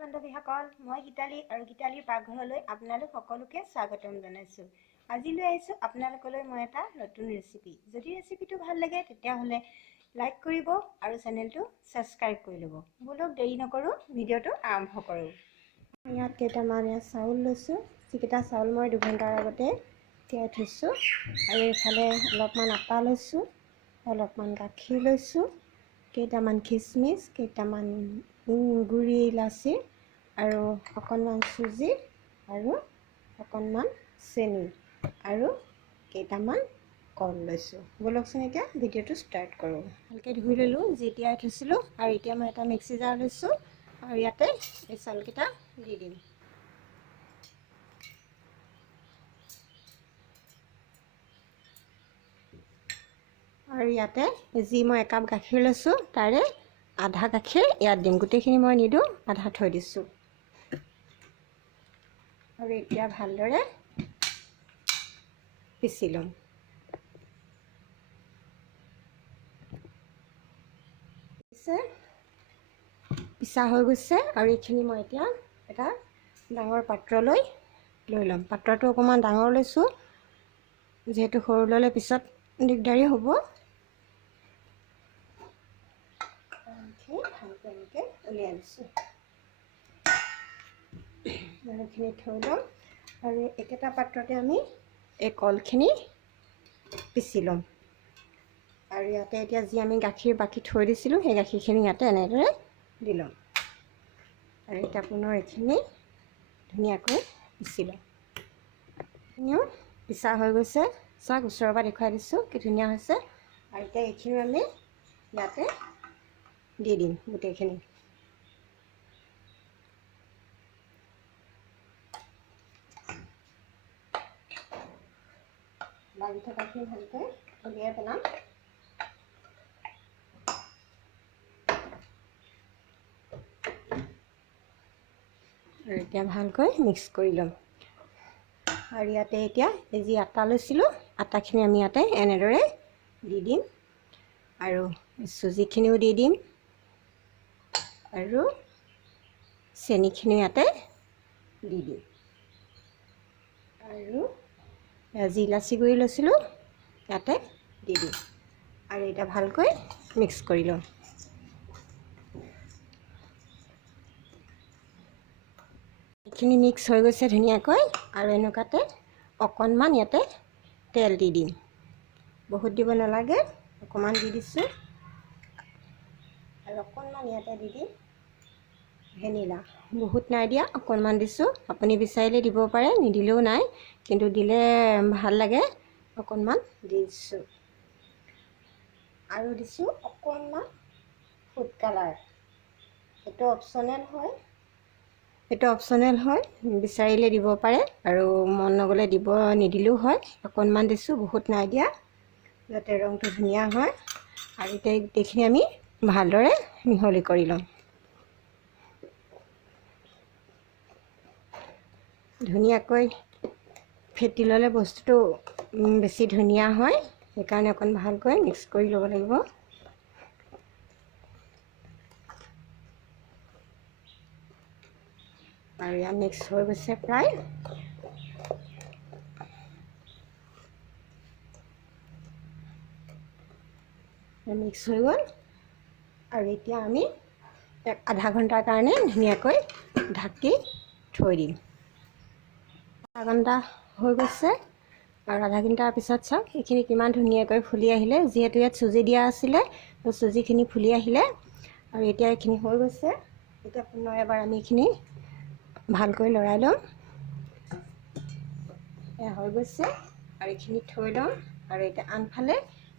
বান্ধৱীসকল, মই গীতালি আৰু গীতালিৰ পাকঘৰলৈ আপোনালোক সকলোকে স্বাগতম জনাইছোঁ। আজি লৈ আহিছোঁ আপোনালোকলৈ মই এটা নতুন ৰেচিপি। যদি ৰেচিপিটো ভাল লাগে তেতিয়াহ'লে লাইক কৰিব আৰু চেনেলটো ছাবস্ক্ৰাইব কৰি ল'ব। বলক দেৰি নকৰোঁ, ভিডিঅ'টো আৰম্ভ কৰোঁ। ইয়াত কেইটামান চাউল লৈছোঁ। যিকেইটা চাউল মই 2 ঘণ্টাৰ আগতে তিয়াই থৈছোঁ। আৰু এইফালে অলপমান আটা লৈছোঁ, অলপমান গাখীৰ লৈছোঁ, কেইটামান খিচমিচ, কেইটামান গুড়ি ইলাচি আৰু অকণমান চুজি আৰু অকণমান চেনি আৰু কেইটামান কল লৈছোঁ। ব'লকচোন এতিয়া ভিডিঅ'টো ষ্টাৰ্ট কৰোঁ। ভালকৈ ধুই ল'লোঁ যি তিয়াই থৈছিলোঁ। আৰু এতিয়া মই এটা মিক্সি জাৰ লৈছোঁ আৰু ইয়াতে এই চাউলকেইটা দি দিম। আৰু ইয়াতে যি মই একাপ গাখীৰ লৈছোঁ তাৰে আধা গাখীৰ ইয়াত দিম। গোটেইখিনি মই নিদিওঁ, আধা থৈ দিছোঁ। আৰু এতিয়া ভালদৰে পিচি ল'ম। পিছা হৈ গৈছে আৰু এইখিনি মই এতিয়া এটা ডাঙৰ পাত্ৰলৈ লৈ ল'ম। পাত্ৰটো অকণমান ডাঙৰ লৈছোঁ, যিহেতু সৰু ল'লে পিছত দিগদাৰী হ'ব। ভালকৈ এনেকৈ উলিয়াই লৈছোঁ আৰু এইখিনি থৈ ল'ম। আৰু একেটা পাত্ৰতে আমি এই কলখিনি পিচি ল'ম। আৰু ইয়াতে এতিয়া যি আমি গাখীৰ বাকি থৈ দিছিলোঁ সেই গাখীৰখিনি ইয়াতে এনেদৰে দি ল'ম। আৰু এতিয়া পুনৰ এইখিনি ধুনীয়াকৈ পিচি ল'ম। এইখিনিও পিছা হৈ গৈছে, চাওক ওচৰৰ পৰা দেখুৱাই দিছোঁ কি ধুনীয়া হৈছে। আৰু এতিয়া এইখিনিও আমি ইয়াতে দি দিম গোটেইখিনি। লাগি থকাখিনি ভালকৈ উলিয়াই পেলাম। আৰু এতিয়া ভালকৈ মিক্স কৰি ল'ম। আৰু ইয়াতে এতিয়া এই যি আটা লৈছিলোঁ, আটাখিনি আমি ইয়াতে এনেদৰে দি দিম। আৰু চুজিখিনিও দি দিম আৰু চেনিখিনি ইয়াতে দি দিম। আৰু যি ইলাচি গুড়ি লৈছিলোঁ ইয়াতে দি দিম। আৰু এতিয়া ভালকৈ মিক্স কৰি ল'ম। এইখিনি মিক্স হৈ গৈছে ধুনীয়াকৈ। আৰু এনেকুৱাতে অকণমান ইয়াতে তেল দি দিম। বহুত দিব নালাগে, অকণমান দি দিছোঁ। আৰু অকণমান ইয়াতে দি দিম ভেনিলা। বহুত নাই দিয়া, অকণমান দিছোঁ। আপুনি বিচাৰিলে দিব পাৰে, নিদিলেও নাই, কিন্তু দিলে ভাল লাগে, অকণমান দিছোঁ। আৰু দিছোঁ অকণমান ফুড কালাৰ। এইটো অপশ্যনেল হয়, বিচাৰিলে দিব পাৰে আৰু মন নগ'লে নিদিলেও হয়। অকণমান দিছোঁ, বহুত নাই দিয়া, যাতে ৰংটো ধুনীয়া হয়। আৰু এতিয়া গোটেইখিনি আমি ভালদৰে মিহলি কৰি ল'ম। ধুনীয়াকৈ ফেটি ল'লে বস্তুটো বেছি ধুনীয়া হয়, সেইকাৰণে অকণ ভালকৈ মিক্স কৰি ল'ব লাগিব। আৰু ইয়াত মিক্স হৈ গৈছে প্ৰায়। মিক্স হৈ গ'ল। আৰু এতিয়া আমি আধা ঘণ্টাৰ কাৰণে ধুনীয়াকৈ ঢাকি থৈ দিম। আধা ঘণ্টা হৈ গৈছে আৰু আধা ঘণ্টাৰ পিছত চাওক এইখিনি কিমান ধুনীয়াকৈ ফুলি আহিলে। যিহেতু ইয়াত চুজি দিয়া আছিলে, চুজিখিনি ফুলি আহিলে। আৰু এতিয়া এইখিনি হৈ গৈছে। এতিয়া পুনৰ এবাৰ আমি এইখিনি ভালকৈ লৰাই ল'ম। হৈ গৈছে আৰু এইখিনি থৈ ল'ম। আৰু এতিয়া আনফালে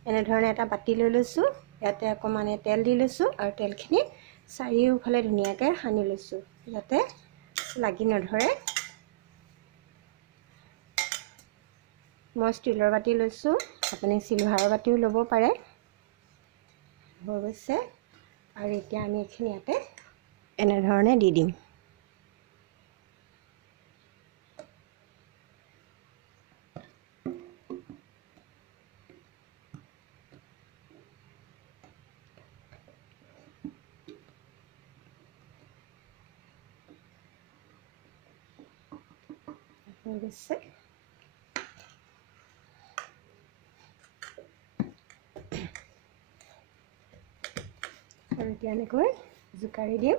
এনেধৰণে এটা বাতি লৈ লৈছোঁ। ইয়াতে অকণমান তেল দি লৈছোঁ আৰু তেলখিনি চাৰিওফালে ধুনীয়াকৈ সানি লৈছোঁ যাতে লাগি নধৰে। মই ষ্টীলৰ বাতি লৈছোঁ, আপুনি চিলভাৰৰ বাতিও ল'ব পাৰে। হৈ গৈছে আৰু এতিয়া আমি এইখিনি ইয়াতে এনেধৰণে দি দিম। হৈ গৈছে। আৰু এতিয়া এনেকৈ জোকাৰি দিম।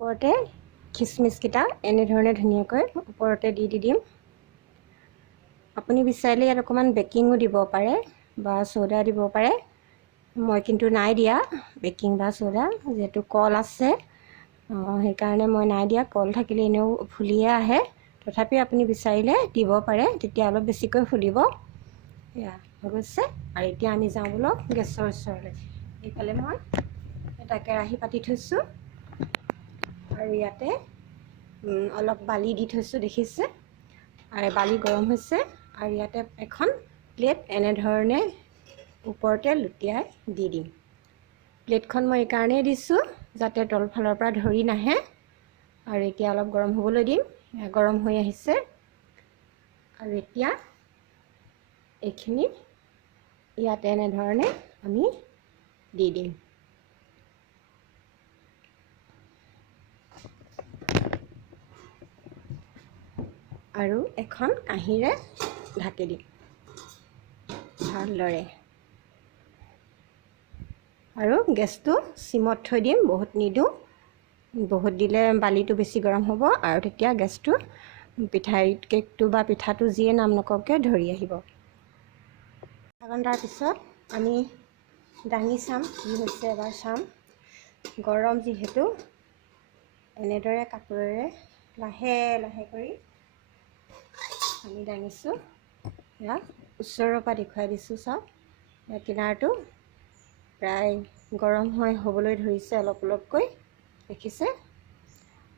ওপৰতে খিচমিচকেইটা এনেধৰণে ধুনীয়াকৈ ওপৰতে দি দিম। আপুনি বিচাৰিলে ইয়াত অকণমান বেকিঙো দিব পাৰে বা চ'ডা দিব পাৰে। মই কিন্তু নাই দিয়া বেকিং বা চ'ডা, যিহেতু কল আছে সেইকাৰণে মই নাই দিয়া। কল থাকিলে এনেও ফুলিয়ে আহে, তথাপি আপুনি বিচাৰিলে দিব পাৰে, তেতিয়া অলপ বেছিকৈ ফুলিব। এয়া হৈ গৈছে। আৰু এতিয়া আমি যাওঁ বলক গেছৰ ওচৰলৈ। এইফালে মই এটা কেৰাহী পাতি থৈছোঁ আৰু ইয়াতে অলপ বালি দি থৈছোঁ, দেখিছে? আৰু বালি গৰম হৈছে আৰু ইয়াতে এখন প্লেট এনেধৰণে ওপৰতে লুটিয়াই দি দিম। প্লেটখন মই এইকাৰণেই দিছোঁ যাতে তলফালৰ পৰা ধৰি নাহে। আৰু এতিয়া অলপ গৰম হ'বলৈ দিম। গৰম হৈ আহিছে। আৰু এতিয়া এইখিনি ইয়াতে এনেধৰণে আমি দি দিম। আৰু এখন কাঁহীৰে ঢাকি দিম ভালদৰে। আৰু গেছটো চিমত থৈ দিম, বহুত নিদিওঁ। বহুত দিলে বালিটো বেছি গৰম হ'ব আৰু তেতিয়া গেছটো কেকটো বা পিঠাটো যিয়ে নাম নকওঁকে ধৰি আহিব। আধা ঘণ্টাৰ পিছত আমি দাঙি চাম কি হৈছে, এবাৰ চাম। গৰম যিহেতু এনেদৰে কাপোৰেৰে লাহে লাহে কৰি আমি দাঙিছোঁ। ইয়াক ওচৰৰ পৰা দেখুৱাই দিছোঁ, চাওক। ইয়াৰ কিনাৰটো প্ৰায় গৰম হ'বলৈ ধৰিছে অলপ অলপকৈ, দেখিছে?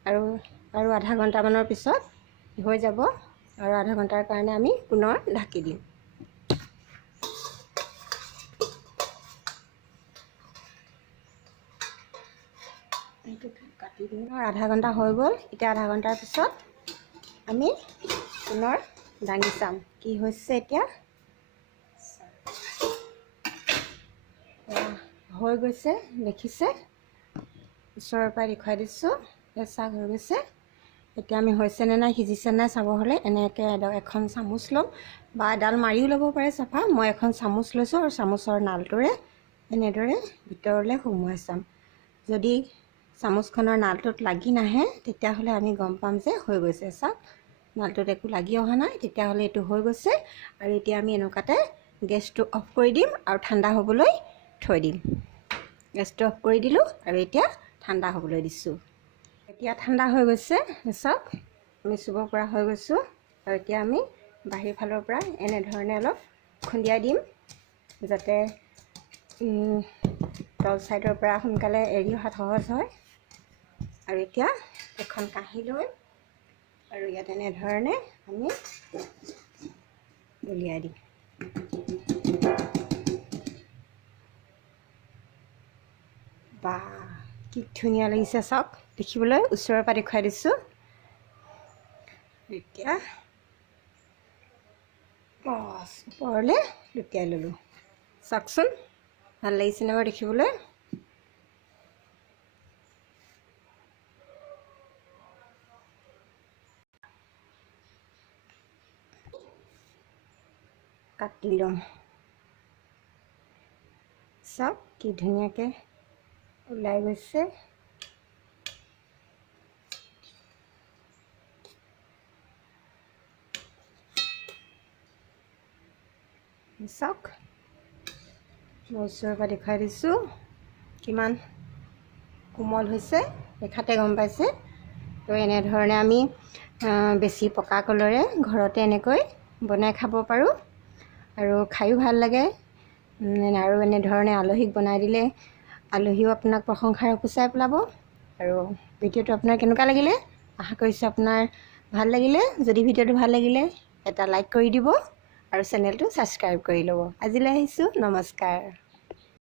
আৰু আধা ঘণ্টামানৰ পিছত হৈ যাব। আৰু আধা ঘণ্টাৰ কাৰণে আমি পুনৰ ঢাকি দিম। এইটো কাটি দিম। আধা ঘণ্টা হৈ গ'ল। এতিয়া আধা ঘণ্টাৰ পিছত আমি পুনৰ দাঙি চাম কি হৈছে। এতিয়া হৈ গৈছে, দেখিছে? ওচৰৰ পৰা দেখুৱাই দিছোঁ। চাক হৈ গৈছে। এতিয়া আমি হৈছেনে নাই, সিজিছে নাই চাব হ'লে এনেকৈ এখন চামুচ ল'ম, বা এডাল মাৰিও ল'ব পাৰে চাফা। মই এখন চামুচ লৈছোঁ আৰু চামুচৰ নালটোৰে এনেদৰে ভিতৰলৈ সুমুৱাই চাম। যদি চামুচখনৰ নালটোত লাগি নাহে তেতিয়াহ'লে আমি গম পাম যে হৈ গৈছে। চাওক, নালটোত একো লাগি অহা নাই, তেতিয়াহ'লে এইটো হৈ গৈছে। আৰু এতিয়া আমি এনেকুৱাতে গেছটো অফ কৰি দিম আৰু ঠাণ্ডা হ'বলৈ থৈ দিম। গেছটো অফ কৰি দিলোঁ আৰু এতিয়া ঠাণ্ডা হ'বলৈ দিছোঁ। এতিয়া ঠাণ্ডা হৈ গৈছে, চাওক আমি চুব পৰা হৈ গৈছোঁ। আৰু এতিয়া আমি বাহিৰ ফালৰ পৰা এনেধৰণে অলপ খুন্দিয়াই দিম, যাতে তল ছাইডৰ পৰা সোনকালে এৰি অহাত সহজ হয়। আৰু এতিয়া এখন কাঁহী লৈ আৰু ইয়াত এনেধৰণে আমি উলিয়াই দিম। বা কি ধুনীয়া লাগিছে, চাওক দেখিবলৈ। ওচৰৰ পৰা দেখুৱাই দিছোঁ। এতিয়া ওপৰলৈ লুটিয়াই ল'লোঁ। চাওকচোন, ভাল লাগিছেনে বাৰু দেখিবলৈ? কাটি ল'ম। চাওক কি ধুনীয়াকৈ ওলাই গৈছে। চাওক, মই ওচৰৰ পৰা দেখুৱাই দিছোঁ কিমান কোমল হৈছে, দেখাতে গম পাইছে। তো এনেধৰণে আমি বেছি পকা কলৰে ঘৰতে এনেকৈ বনাই খাব পাৰোঁ আৰু খায়ো ভাল লাগে। আৰু এনেধৰণে আলহীক বনাই দিলে আলহীও আপোনাক প্ৰশংসাৰে উপচাই পেলাব। আৰু ভিডিঅ'টো আপোনাৰ কেনেকুৱা লাগিলে? আশা কৰিছোঁ আপোনাৰ ভাল লাগিলে। যদি ভিডিঅ'টো ভাল লাগিলে এটা লাইক কৰি দিব আৰু চেনেলটো ছাবস্ক্ৰাইব কৰি ল'ব। আজিলৈ আহিছোঁ, নমস্কাৰ।